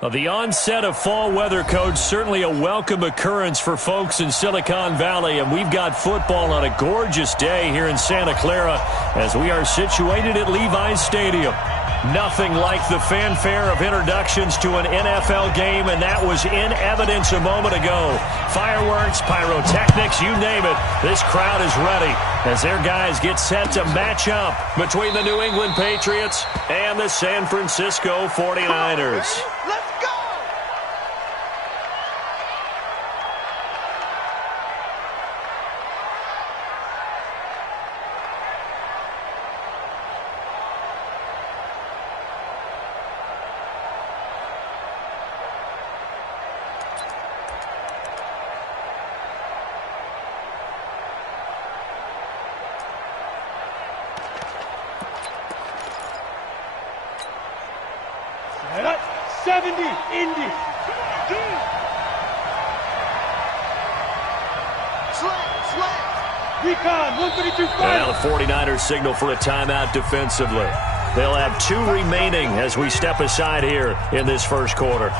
Well, the onset of fall weather, Coach, certainly a welcome occurrence for folks in Silicon Valley, and we've got football on a gorgeous day here in Santa Clara as we are situated at Levi's Stadium. Nothing like the fanfare of introductions to an NFL game, and that was in evidence a moment ago. Fireworks, pyrotechnics, you name it. This crowd is ready as their guys get set to match up between the New England Patriots and the San Francisco 49ers. Let's go! Set up, 70, Indy. Slam. Recon, 132 Now final. the 49ers signal for a timeout defensively. They'll have 2 remaining as we step aside here in this first quarter.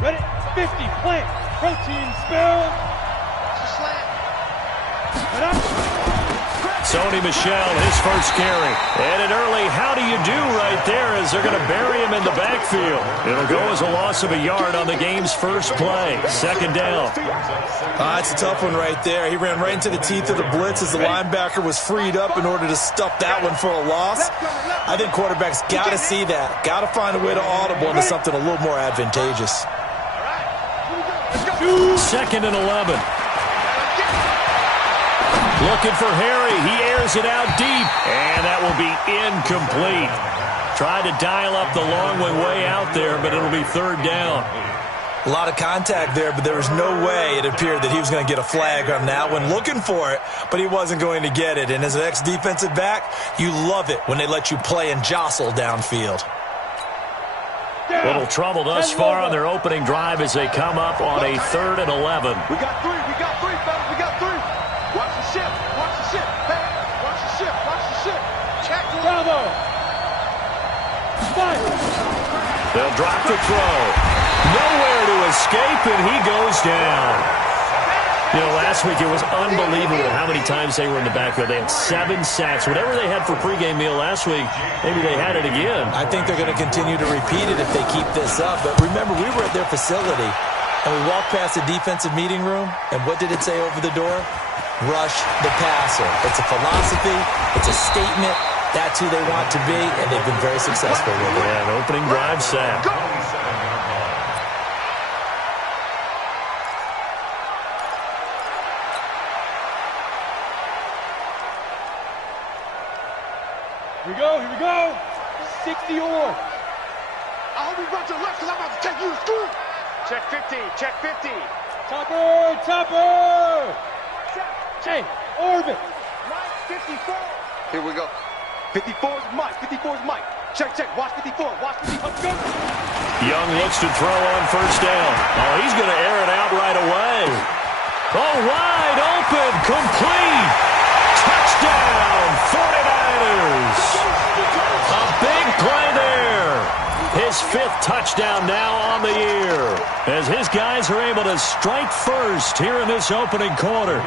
Ready, 50, plant, protein spill. Slam. Set up. Sony Michel, his first carry. And an early how do you do right there as they're going to bury him in the backfield. It'll go as a loss of a yard on the game's first play. Second down. It's a tough one right there. He ran right into the teeth of the blitz as the linebacker was freed up in order to stuff that one for a loss. I think quarterbacks got to see that. Got to find a way to audible into something a little more advantageous. Second and 11. Looking for Harry. He airs it out deep. And that will be incomplete. Tried to dial up the long way out there, but it'll be third down. A lot of contact there, but there was no way it appeared that he was going to get a flag on that one. Looking for it, but he wasn't going to get it. And as an ex-defensive back, you love it when they let you play and jostle downfield. Little trouble thus far on their opening drive as they come up on a 3rd and 11. We got 3, fellas, we got 3. Watch the ship, hey, watch the ship. Check. Bravo. Five. They'll drop the throw. Nowhere to escape, and he goes down. You know, last week it was unbelievable how many times they were in the backfield. They had 7 sacks. Whatever they had for pregame meal last week, maybe they had it again. I think they're going to continue to repeat it if they keep this up. But remember, we were at their facility, and we walked past the defensive meeting room, and what did it say over the door? Rush the passer. It's a philosophy. It's a statement. That's who they want to be, and they've been very successful with it. Yeah, an opening drive sack. Here we go. 60 or. I hope you run to the left because I'm about to take you to school. Check 50. Topper. Hey, orbit. Mike, 54. Here we go. 54 is Mike. Check. Watch 54. Let's go. Young looks to throw on first down. Oh, he's going to air it out right away. Oh, wide open, complete. Touchdown, 49ers. A big play there. His 5th touchdown now on the year as his guys are able to strike first here in this opening quarter.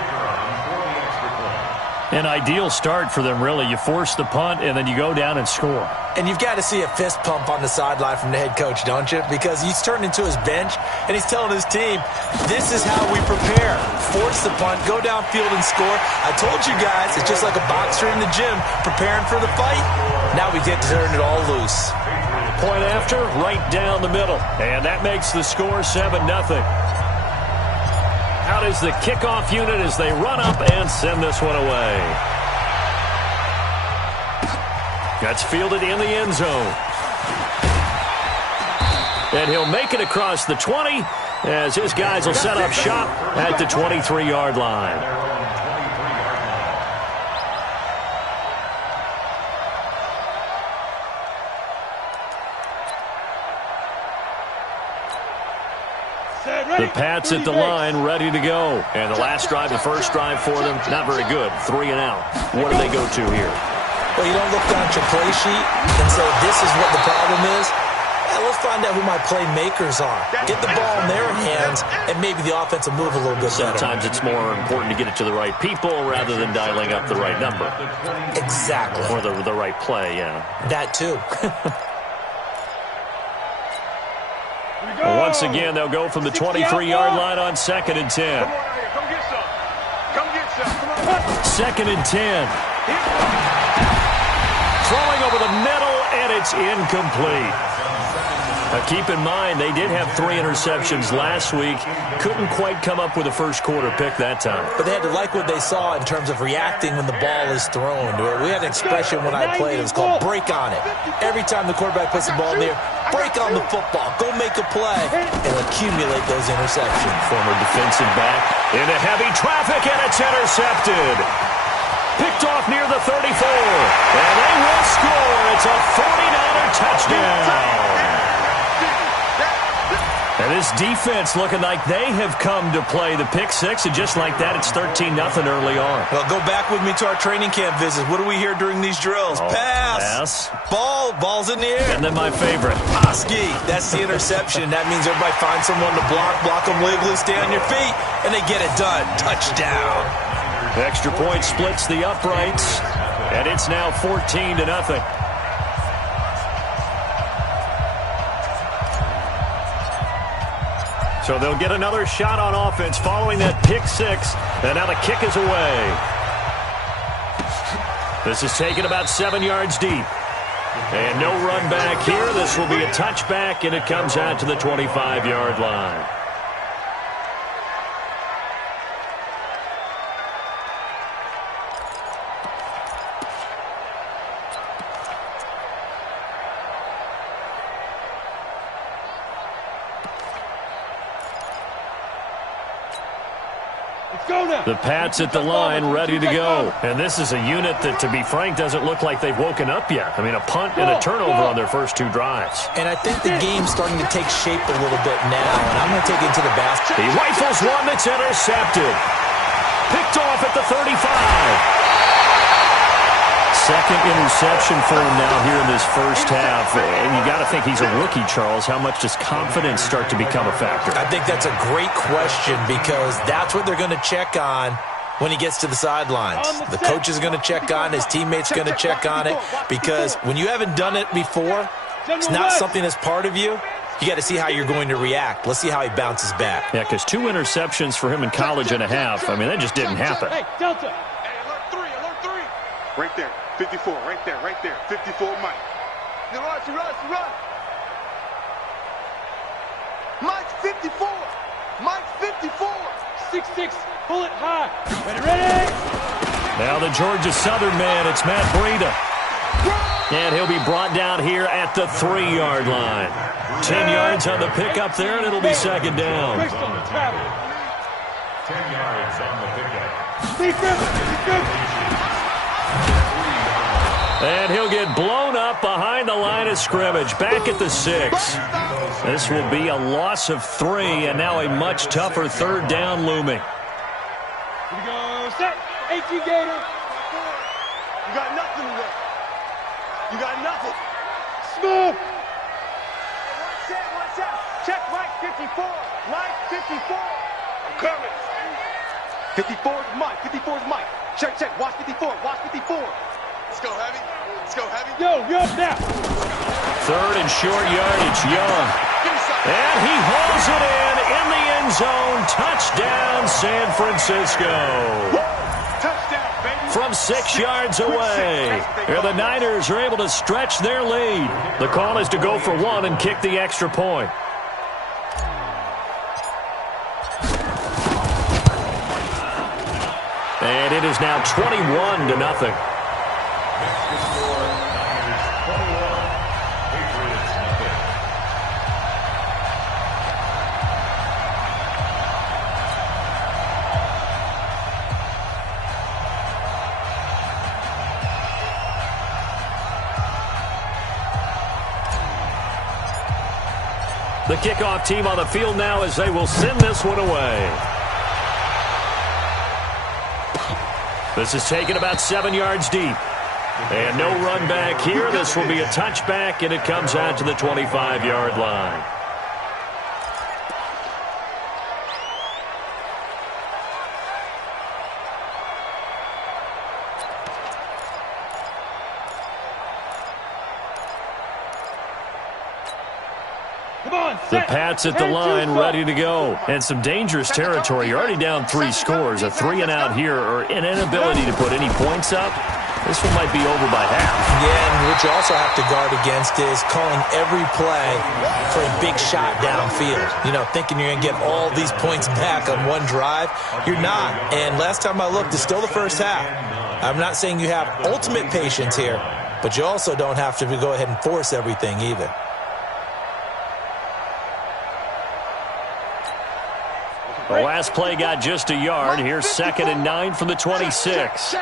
An ideal start for them, really. You force the punt, and then you go down and score. And you've got to see a fist pump on the sideline from the head coach, don't you? Because he's turned into his bench, and he's telling his team, this is how we prepare. Force the punt, go downfield and score. I told you guys, it's just like a boxer in the gym preparing for the fight. Now we get to turn it all loose. Point after, right down the middle. And that makes the score 7-0. Out is the kickoff unit as they run up and send this one away. That's fielded in the end zone. And he'll make it across the 20 as his guys will set up shop at the 23-yard line. The Pats at the line, ready to go. And the last drive, the first drive for them, not very good. 3 and out. What do they go to here? Well, you don't look down at your play sheet and say, this is what the problem is. Let's find out who my playmakers are. Get the ball in their hands, and maybe the offense will move a little bit better. Sometimes it's more important to get it to the right people rather than dialing up the right number. Exactly. Or the right play, yeah. That too. Once again, they'll go from the 23-yard line on 2nd and 10. Come get some. Come get some. Come on. 2nd and 10. Throwing over the middle, and it's incomplete. Now keep in mind, they did have 3 interceptions last week. Couldn't quite come up with a first-quarter pick that time. But they had to like what they saw in terms of reacting when the ball is thrown. We had an expression when I played. It was called break on it. Every time the quarterback puts the ball in the air, break on the football. Go make a play and accumulate those interceptions. Former defensive back into heavy traffic, and it's intercepted. Picked off near the 34. And they will score. It's a 49er touchdown. And this defense looking like they have come to play the pick six, and just like that, it's 13-0 early on. Well, go back with me to our training camp visits. What do we hear during these drills? Pass. Ball's in the air. And then my favorite. Oski. That's the interception. That means everybody finds someone to block them legally, stay on your feet, and they get it done. Touchdown. The extra point splits the uprights, and it's now 14-0. So they'll get another shot on offense following that pick six. And now the kick is away. This is taken about 7 yards deep. And no run back here. This will be a touchback, and it comes out to the 25-yard line. The Pats at the line, ready to go. And this is a unit that, to be frank, doesn't look like they've woken up yet. I mean, a punt and a turnover on their first 2 drives. And I think the game's starting to take shape a little bit now, and I'm going to take it to the basket. He rifles one that's intercepted. Picked off at the 35. Second interception for him now here in this first half. And you got to think he's a rookie, Charles. How much does confidence start to become a factor? I think that's a great question, because that's what they're going to check on when he gets to the sidelines. The coach is going to check on, his teammates are going to check on it, because when you haven't done it before, it's not something that's part of you. You got to see how you're going to react. Let's see how he bounces back. Yeah, because 2 interceptions for him in college and a half, I mean, that just didn't happen. Hey, Delta. Hey, alert 3. Right there. 54, right there. 54, Mike. You run. Mike's 54. 6'6", pull it high. Ready? Now the Georgia Southern man, it's Matt Breida. And he'll be brought down here at the 3-yard line. 10 yards on the pickup there, and it'll be second down. 10 yards on the pickup. Defense. And he'll get blown up behind the line of scrimmage, back at the 6. This will be a loss of 3, and now a much tougher 3rd down looming. Here we go, set, 18 Gator. You got nothing today. You got nothing. Smooth. Watch out. Check Mike 54. Mike 54. I'm coming. 54 is Mike. 54 is Mike. Check. Watch 54. Let's go heavy. Yo, now. 3rd and short yardage, Young. And he hauls it in the end zone. Touchdown, San Francisco. Touchdown, baby. From 6 yards away. The Niners are able to stretch their lead. The call is to go for 1 and kick the extra point. And it is now 21-0. The kickoff team on the field now as they will send this one away. This is taken about 7 yards deep. And no run back here. This will be a touchback, and it comes out to the 25-yard line. The Pats at the line, ready to go. And some dangerous territory. You're already down 3 scores. A 3-and-out here, or an inability to put any points up. This one might be over by half. Yeah, and what you also have to guard against is calling every play for a big shot downfield. You know, thinking you're going to get all these points back on one drive. You're not. And last time I looked, it's still the first half. I'm not saying you have ultimate patience here, but you also don't have to go ahead and force everything either. The last play got just a yard. Here's 2nd and 9 from the 26.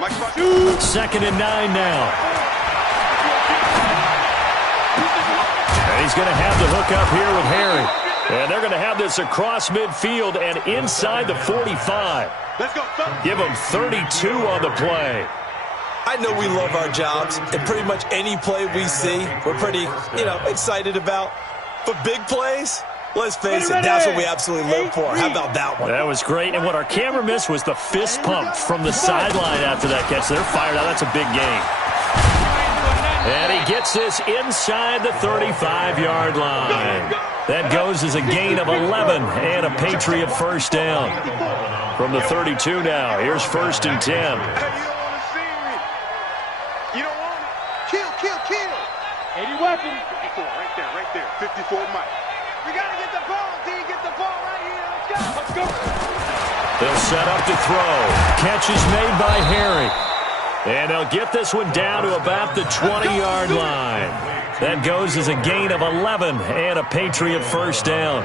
2nd and 9 now. And he's going to have the hook up here with Harry. And they're going to have this across midfield and inside the 45. Give them 32 on the play. I know we love our jobs, and pretty much any play we see, we're pretty, excited about. But big plays, let's face it, that's what we absolutely live for. How about that one? That was great. And what our camera missed was the fist pump from the sideline after that catch. They're fired out. That's a big game. And he gets this inside the 35-yard line. That goes as a gain of 11 and a Patriot first down. From the 32 now, here's 1st and 10. You don't want it. Kill. 80 weapons. 54, right there. 54 Mike. We got to get the ball, D. Get the ball right here. Let's go. They'll set up to throw. Catch is made by Harry. And they'll get this one down to about the 20-yard line. That goes as a gain of 11 and a Patriot first down.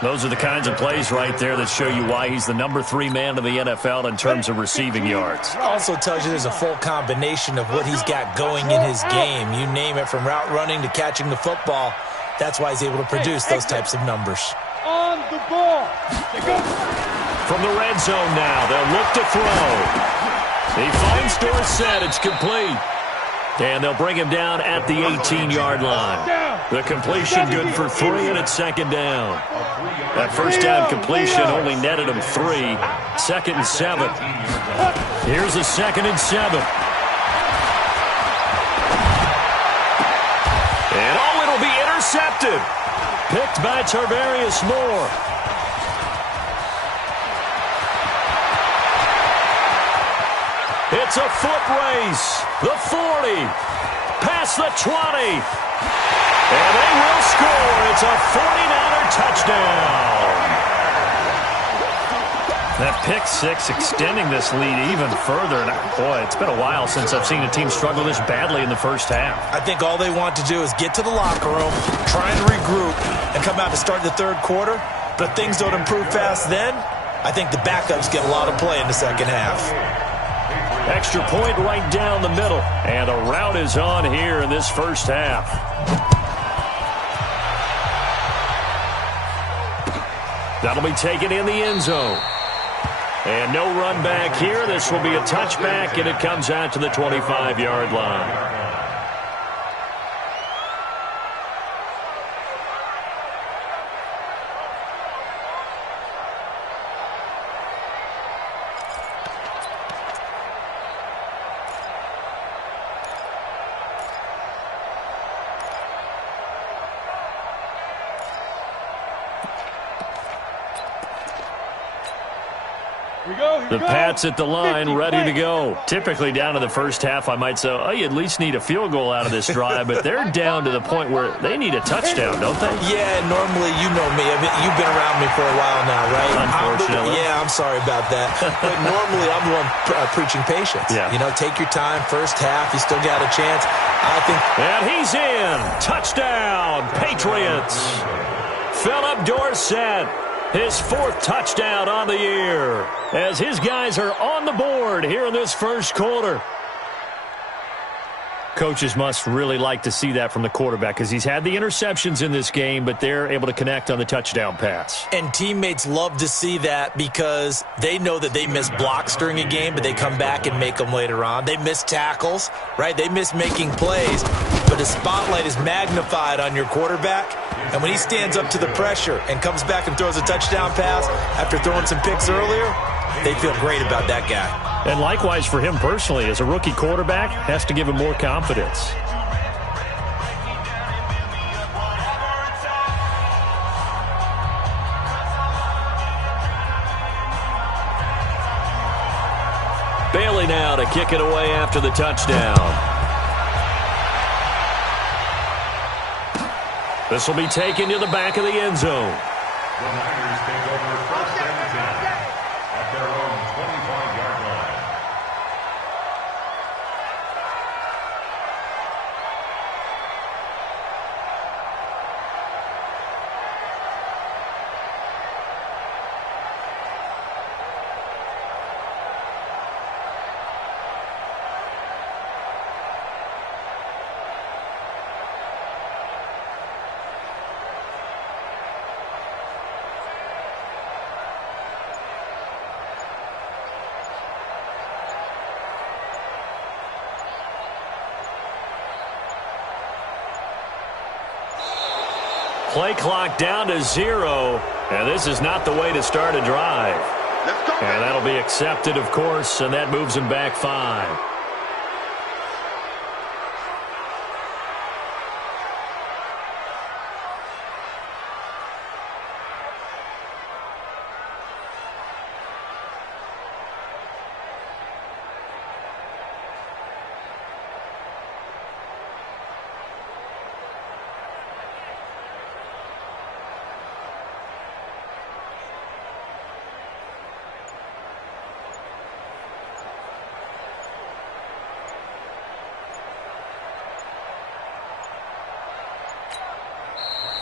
Those are the kinds of plays right there that show you why he's the number 3 man in the NFL in terms of receiving yards. Also tells you there's a full combination of what he's got going in his game. You name it, from route running to catching the football. That's why he's able to produce those types of numbers. On the ball. From the red zone now, they'll look to throw. He finds Dorsett. It's complete. And they'll bring him down at the 18-yard line. The completion good for 3, and it's 2nd down. That first down completion only netted him 3. 2nd and 7. Here's a 2nd and 7. And it'll be intercepted. Picked by Tarvarius Moore. It's a foot race. The 40. Past the 20. And they will score. It's a 49er touchdown. That pick 6 extending this lead even further. And boy, it's been a while since I've seen a team struggle this badly in the first half. I think all they want to do is get to the locker room, try and regroup, and come out to start the 3rd quarter. But if things don't improve fast then, I think the backups get a lot of play in the 2nd half. Extra point right down the middle. And a route is on here in this first half. That'll be taken in the end zone. And no run back here. This will be a touchback, and it comes out to the 25-yard line. The Pats at the line, ready to go. Typically down to the first half, I might say, oh, you at least need a field goal out of this drive, but they're down to the point where they need a touchdown, don't they? Yeah, normally, you know me. You've been around me for a while now, right? Unfortunately. I'm sorry about that. But normally, I'm the one preaching patience. Yeah. Take your time. First half, you still got a chance. I think. And he's in. Touchdown, Patriots. Philip Dorsett. His 4th touchdown on the year as his guys are on the board here in this first quarter. Coaches must really like to see that from the quarterback because he's had the interceptions in this game, but they're able to connect on the touchdown pass. And teammates love to see that because they know that they miss blocks during a game, but they come back and make them later on. They miss tackles, right? They miss making plays, but the spotlight is magnified on your quarterback. And when he stands up to the pressure and comes back and throws a touchdown pass after throwing some picks earlier, they feel great about that guy. And likewise for him personally, as a rookie quarterback, has to give him more confidence. Bailey now to kick it away after the touchdown. This will be taken to the back of the end zone. The Niners take over first and 10 at their own 25-yard line. Play clock down to 0, and this is not the way to start a drive. And that'll be accepted, of course, and that moves him back 5.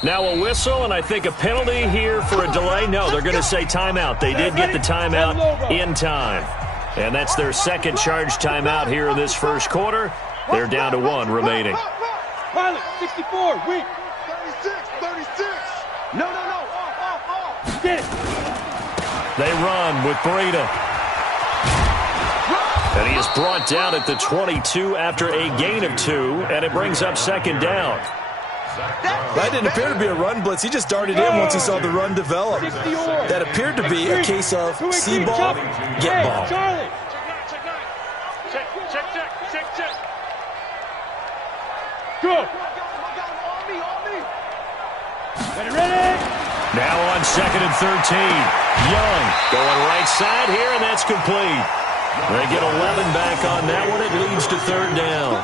Now a whistle, and I think a penalty here for a delay. No, they're going to say timeout. They did get the timeout in time. And that's their second charge timeout here in this first quarter. They're down to 1 remaining. Pilot, 64, weak. 36. No. Off. Get it. They run with Breida. And he is brought down at the 22 after a gain of 2, and it brings up second down. That didn't appear to be a run blitz. He just darted in once he saw the run develop. That appeared to be a case of see ball, get ball. Charlie. Check. Go. Ready. Now on 2nd and 13. Young going right side here, and that's complete. They get 11 back on that one. It leads to 3rd down.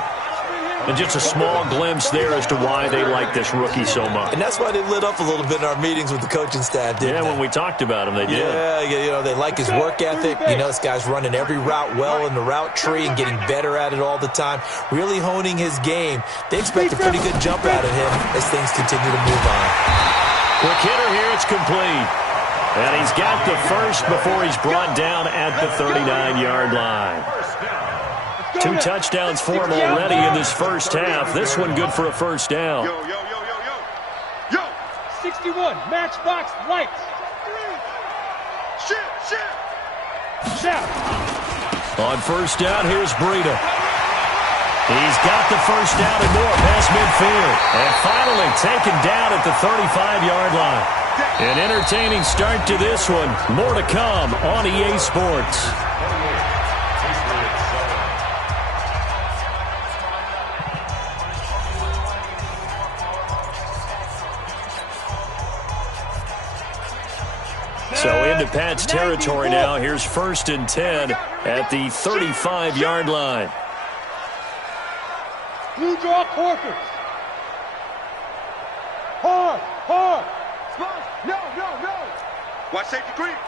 And just a small glimpse there as to why they like this rookie so much. And that's why they lit up a little bit in our meetings with the coaching staff, didn't they? When we talked about him, they did. Yeah, they like his work ethic. This guy's running every route well in the route tree and getting better at it all the time, really honing his game. They expect a pretty good jump out of him as things continue to move on. Quick hitter here, it's complete. And he's got the first before he's brought down at the 39-yard line. 2 touchdowns for him already in this first half. This one good for a first down. Yo. 61, matchbox lights. Shit. Shout. On first down, here's Breida. He's got the first down and more past midfield. And finally taken down at the 35-yard line. An entertaining start to this one. More to come on EA Sports. So into Pat's territory now. Here's 1st and 10 at the 35-yard line. Blue draw Corkers. Hard. No. Watch safety creeping.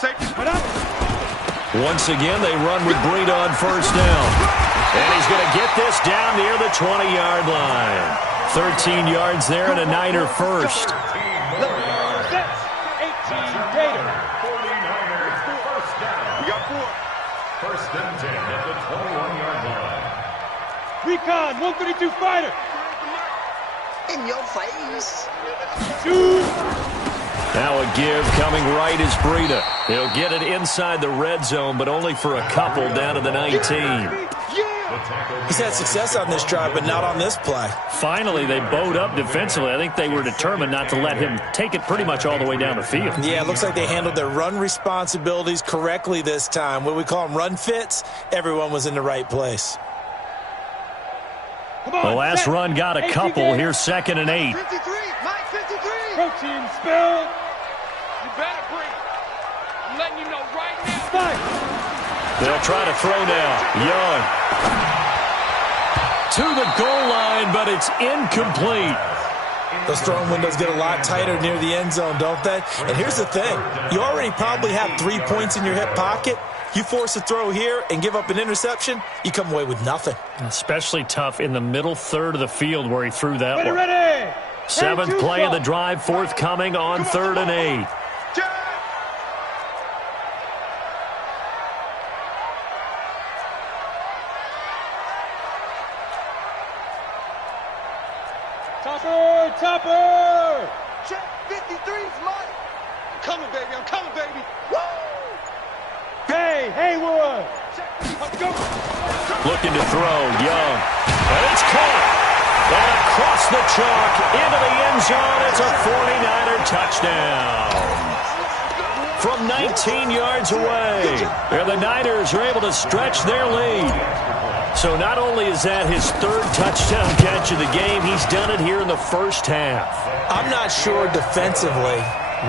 Safety. Once again, they run with Breida on first down. And he's going to get this down near the 20-yard line. 13 yards there and a Niner first. 49ers first down. We got 4. First and 10 at the 21-yard line. Recon 132 fighter. In your face. Shoot. Now a give coming right is Breida. He'll get it inside the red zone, but only for a couple down to the 19. He's had success on this drive, but not on this play. Finally, they bowed up defensively. I think they were determined not to let him take it pretty much all the way down the field. Yeah, it looks like they handled their run responsibilities correctly this time. What do we call them, run fits? Everyone was in the right place. The last run got a couple. Here's 2nd and 8. 53, Mike 53. Protein spill. You better bring it. I'm letting you know right now. Fight. They'll try to throw now. Young. To the goal line, but it's incomplete. Those throwing windows get a lot tighter near the end zone, don't they? And here's the thing. You already probably have 3 points in your hip pocket. You force a throw here and give up an interception, you come away with nothing. Especially tough in the middle third of the field where he threw that one. Ready. 7th play of the drive, forthcoming on 3rd and 8. Topper. Check 53's Mike. I'm coming, baby. I'm coming, baby. Woo! Hey, Haywood. Let's go. Looking to throw, Young. And it's caught. And across the chalk into the end zone. It's a 49er touchdown. From 19 yards away. And the Niners are able to stretch their lead. So not only is that his 3rd touchdown catch of the game, he's done it here in the first half. I'm not sure defensively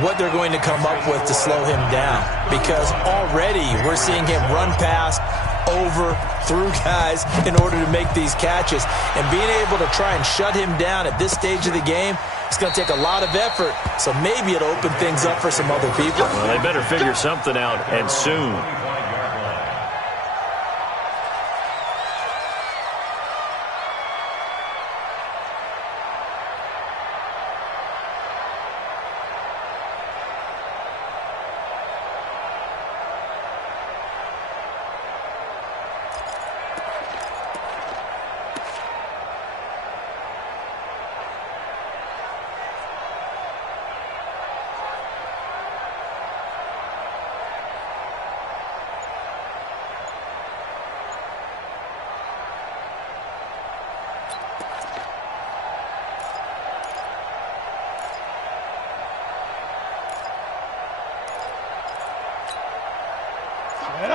what they're going to come up with to slow him down, because already we're seeing him run past, over, through guys in order to make these catches. And being able to try and shut him down at this stage of the game, it's going to take a lot of effort. So maybe it'll open things up for some other people. Well, they better figure something out, and soon.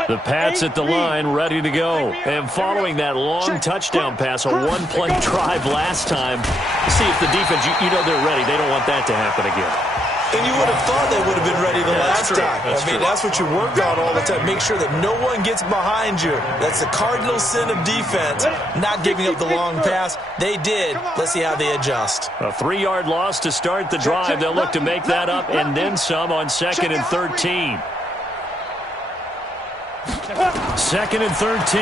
The Pats at the line, ready to go. And following that long touchdown pass, a one-play drive last time, see if the defense, you know they're ready. They don't want that to happen again. And you would have thought they would have been ready the last time. That's what you work on all the time. Make sure that no one gets behind you. That's the cardinal sin of defense, not giving up the long pass. They did. Let's see how they adjust. A 3-yard loss to start the drive. They'll look to make that up and then some on 2nd and 13. 2nd and 13.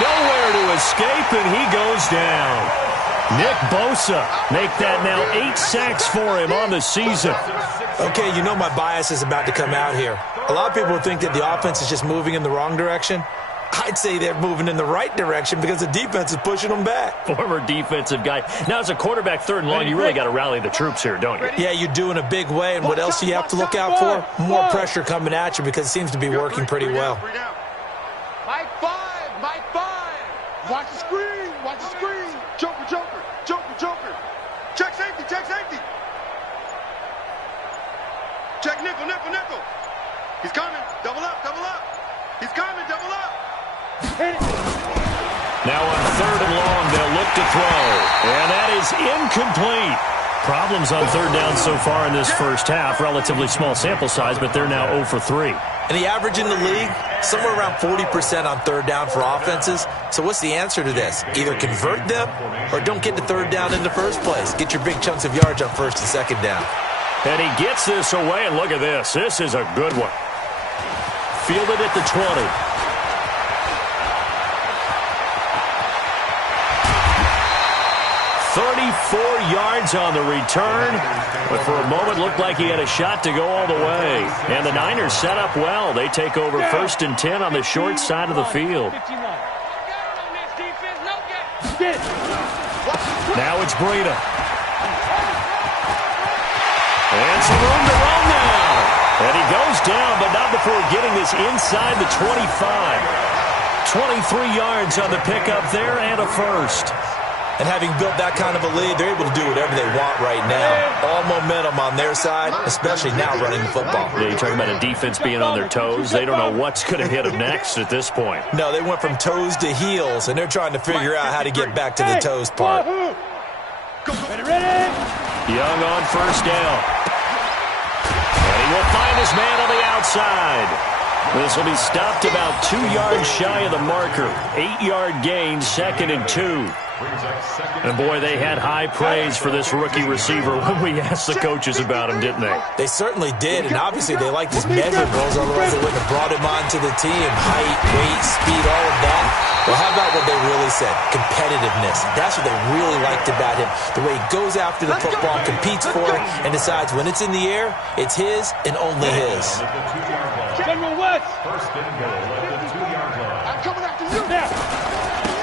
Nowhere to escape, and he goes down. Nick Bosa make that now 8 sacks for him on the season. Okay, you know my bias is about to come out here. A lot of people think that the offense is just moving in the wrong direction. I'd say they're moving in the right direction because the defense is pushing them back. Former defensive guy. Now, as a quarterback, 3rd and long, you really got to rally the troops here, don't you? Yeah, you do in a big way. And what else do you have to look out for? More pressure coming at you because it seems to be working pretty well. Mike 5, Mike 5. Watch the screen, watch the screen. Joker, Joker, Joker, Joker. Check safety, check safety. Check nickel, nickel, nickel. He's coming, double up, double up. He's coming, double up. Now on 3rd and long, they'll look to throw. And that is incomplete. Problems on 3rd down so far in this first half. Relatively small sample size, but they're now 0 for 3. And the average in the league, somewhere around 40% on 3rd down for offenses. So what's the answer to this? Either convert them or don't get to 3rd down in the first place. Get your big chunks of yards on 1st and 2nd down. And he gets this away, and look at this. This is a good one. Fielded at the 20. 34 yards on the return, but for a moment looked like he had a shot to go all the way. And the Niners set up well. They take over 1st and 10 on the short side of the field. Now it's Breida. And some room to run now. And he goes down, but not before getting this inside the 25. 23 yards on the pickup there and a first. And having built that kind of a lead, they're able to do whatever they want right now. All momentum on their side, especially now running the football. Yeah, you're talking about a defense being on their toes. They don't know what's going to hit them next at this point. No, they went from toes to heels, and they're trying to figure out how to get back to the toes part. Young on first down. And he will find his man on the outside. This will be stopped about 2 yards shy of the marker. 8-yard gain, 2nd and 2. And, boy, they had high praise for this rookie receiver when we asked the coaches about him, didn't they? They certainly did, and obviously they liked his measurables, otherwise they wouldn't have brought him onto the team. Height, weight, speed, all of that. Well, how about what they really said? Competitiveness. That's what they really liked about him. The way he goes after the football, competes for it, and decides when it's in the air, it's his and only his. General West. First and goal at the 2-yard line. I'm coming after you. Now.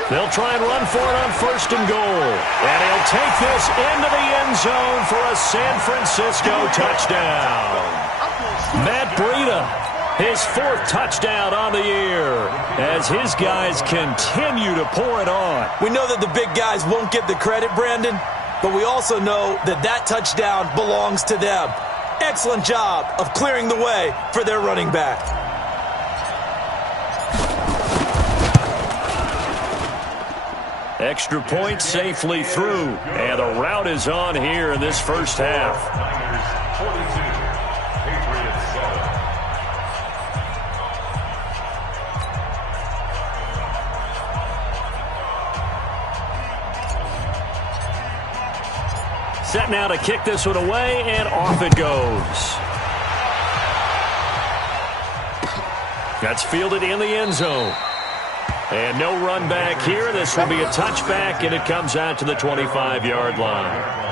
They'll try and run for it on 1st and goal. And he'll take this into the end zone for a San Francisco touchdown. Matt Breida, his 4th touchdown on the year, as his guys continue to pour it on. We know that the big guys won't get the credit, Brandon, but we also know that that touchdown belongs to them. Excellent job of clearing the way for their running back. Extra point safely through, and the route is on here in this first half. Niners 42, Patriots 7. Set now to kick this one away, and off it goes. That's fielded in the end zone. And no run back here. This will be a touchback, and it comes out to the 25-yard line.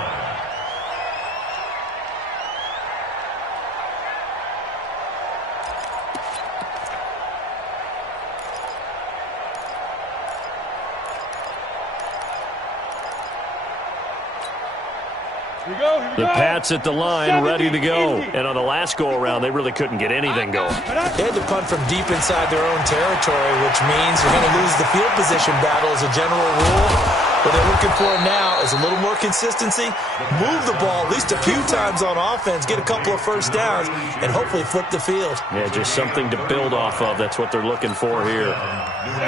The Pats at the line, ready to go. And on the last go-around, they really couldn't get anything going. They had to punt from deep inside their own territory, which means you're going to lose the field position battle as a general rule. What they're looking for now is a little more consistency, move the ball at least a few times on offense, get a couple of first downs, and hopefully flip the field. Yeah, just something to build off of. That's what they're looking for here.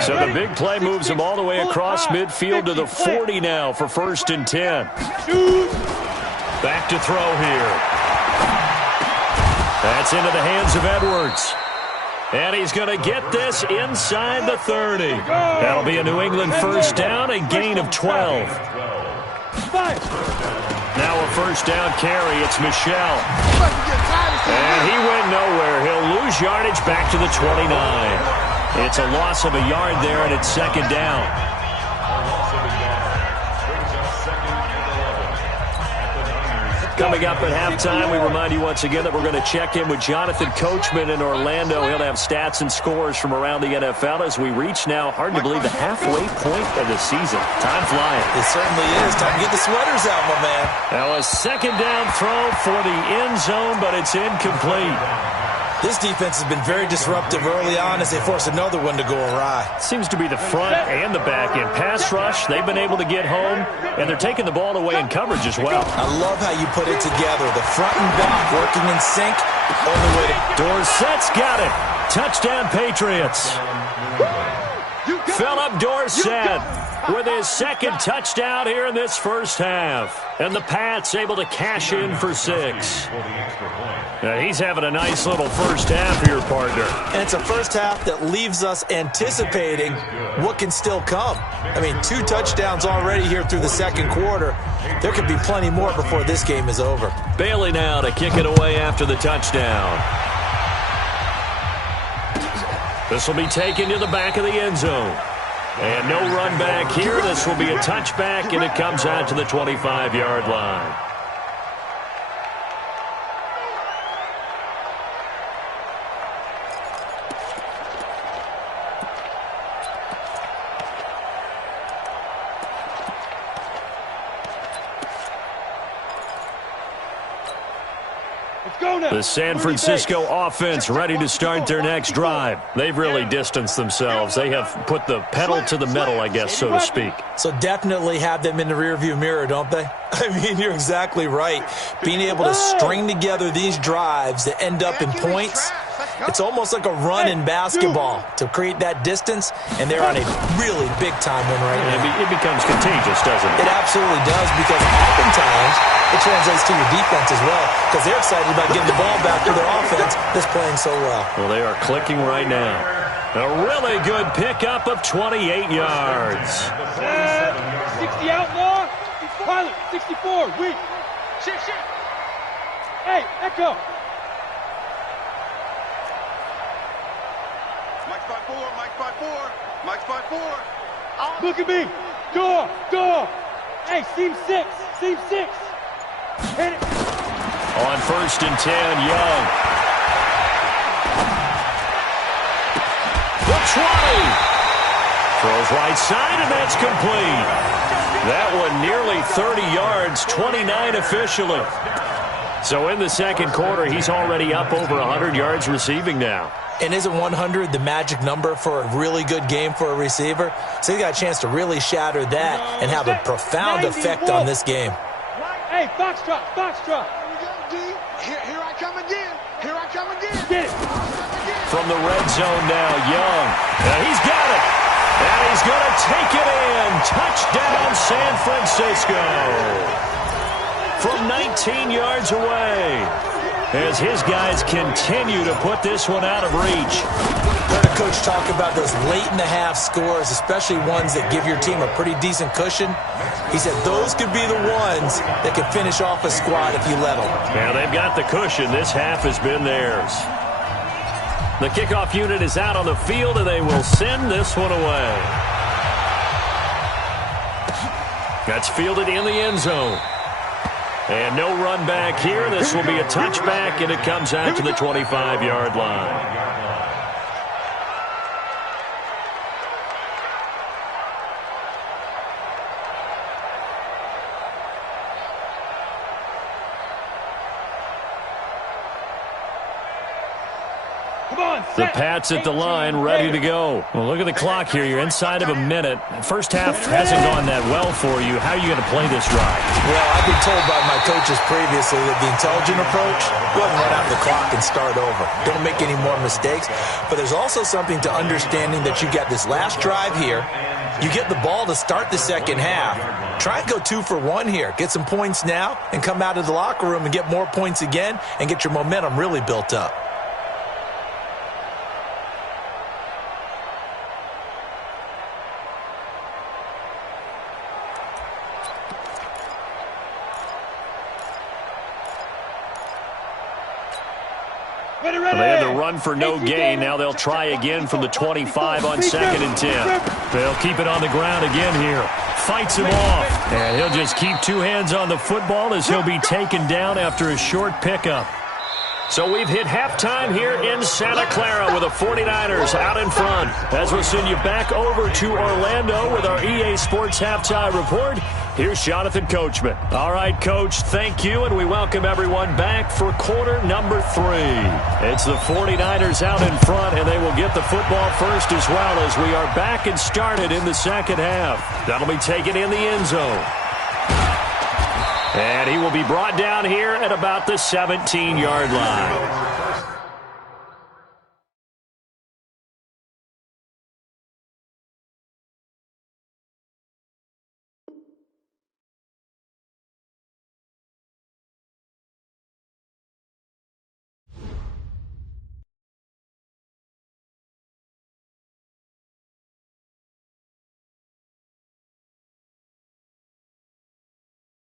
So the big play moves them all the way across midfield to the 40 now for 1st and 10. Back to throw here. That's into the hands of Edwards. And he's going to get this inside the 30. That'll be a New England first down, a gain of 12. Now a first down carry. It's Michel. And he went nowhere. He'll lose yardage back to the 29. It's a loss of a yard there, and it's 2nd down. Coming up at halftime, we remind you once again that we're going to check in with Jonathan Coachman in Orlando. He'll have stats and scores from around the NFL as we reach now, hard to believe, the halfway point of the season. Time flying. It certainly is. Time to get the sweaters out, my man. Now a 2nd down throw for the end zone, but it's incomplete. This defense has been very disruptive early on as they force another one to go awry. Seems to be the front and the back end. Pass rush, they've been able to get home, and they're taking the ball away in coverage as well. I love how you put it together. The front and back working in sync. Only way to... Dorsett's got it. Touchdown, Patriots. Philip Dorsett with his 2nd touchdown here in this first half. And the Pats able to cash in for 6. Now he's having a nice little first half here, partner. And it's a first half that leaves us anticipating what can still come. I mean, 2 touchdowns already here through the 2nd quarter. There could be plenty more before this game is over. Bailey now to kick it away after the touchdown. This will be taken to the back of the end zone. And no run back here. This will be a touchback, and it comes out to the 25-yard line. The San Francisco offense ready to start their next drive. They've really distanced themselves. They have put the pedal to the metal, I guess, so to speak. So definitely have them in the rearview mirror, don't they? I mean, you're exactly right. Being able to string together these drives that end up in points, it's almost like a run in basketball to create that distance, and they're on a really big-time one right now. It becomes contagious, doesn't it? It absolutely does, because oftentimes it translates to your defense as well, because they're excited about getting the ball back to their offense that's playing so well. Well, they are clicking right now. A really good pickup of 28 yards. 60 outlaw. Pilot, 64, weak. Shit. Hey, Echo. Mike's 5-4, Mike's 5-4. Look at me. Door. Hey, seam 6. Hit it. On 1st and 10, Young. The 20. Throws right side, and that's complete. That one nearly 30 yards, 29 officially. So in the second quarter, he's already up over 100 yards receiving now. And isn't 100 the magic number for a really good game for a receiver? So he got a chance to really shatter that and have a profound effect on this game. Hey, Foxtrot. Here I come again. Get it. From the red zone now, Young. He's got it. And he's going to take it in. Touchdown, San Francisco. From 19 yards away. As his guys continue to put this one out of reach. Heard a coach talk about those late-in-the-half scores, especially ones that give your team a pretty decent cushion. He said those could be the ones that could finish off a squad if you let them. Yeah, they've got the cushion. This half has been theirs. The kickoff unit is out on the field, and they will send this one away. That's fielded in the end zone. And no run back here. This will be a touchback, and it comes out to the 25-yard line. The Pats at the line, ready to go. Well, look at the clock here. You're inside of a minute. First half hasn't gone that well for you. How are you going to play this drive? Well, I've been told by my coaches previously that the intelligent approach, go ahead and run out the clock and start over. Don't make any more mistakes. But there's also something to understanding that you got this last drive here. You get the ball to start the second half. Try and go 2 for 1 here. Get some points now and come out of the locker room and get more points again and get your momentum really built up. They had to run for no gain. Now they'll try again from the 25 on 2nd and 10. They'll keep it on the ground again here. Fights him off. And he'll just keep 2 hands on the football as he'll be taken down after a short pickup. So we've hit halftime here in Santa Clara with the 49ers out in front. As we'll send you back over to Orlando with our EA Sports Halftime Report, here's Jonathan Coachman. All right, Coach, thank you, and we welcome everyone back for quarter number 3. It's the 49ers out in front, and they will get the football first as well as we are back and started in the second half. That'll be taken in the end zone. And he will be brought down here at about the 17-yard line.